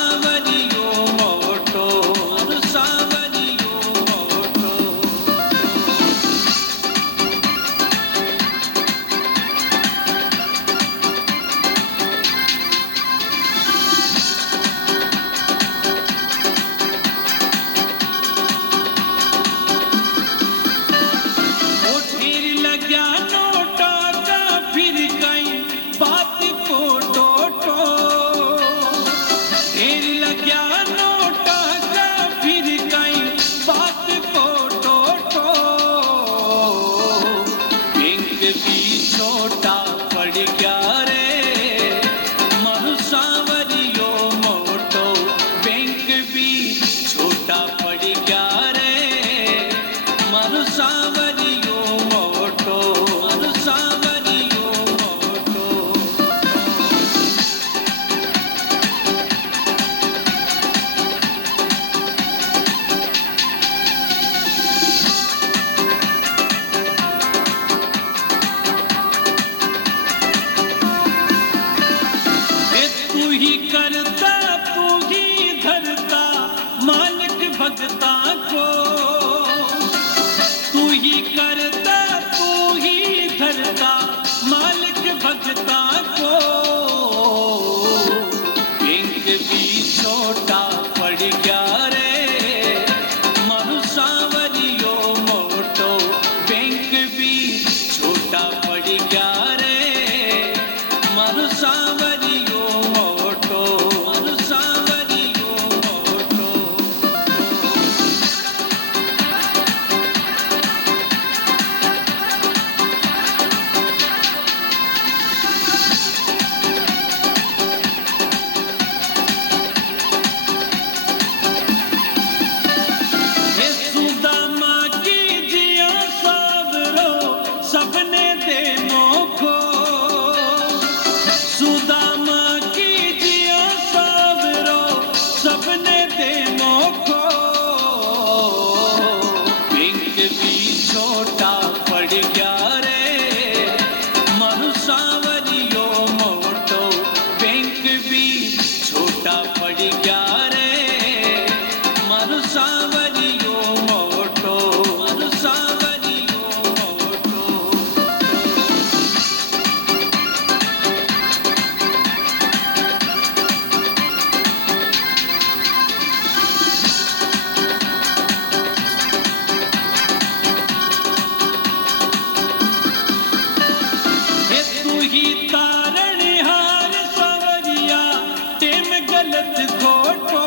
सावरियो मोटो सावरियो मोटो छोटा पड़ गया रे मारो सावरियो मोटो बैंक भी छोटा पड़ गया रे मारो सावरियो मोटो मारो सावरियो मोटो तू ही करता तू ही धरता मालिक भगता को तू ही करता तू ही धरता मालिक भगता को बैंक भी छोटा पड़ गया रे मारो सावरियो मोटो बैंक भी छोटा पड़ गया रे मारो सावरियो मोटो मारो सावरियो मोटो हे सुदामा की जिया सावरो सबने दे मोखो सुदामा की जिया सावरो सबने दे मोखो बैंक भी छोटा पड़ गया रे मारो सावरियो मोटो बैंक भी छोटा पड़ गया रे मारो सावरियो मोटो मारो सावरियो मोटो हे तू ही तारण हार सावरिया टेम गलत खोटो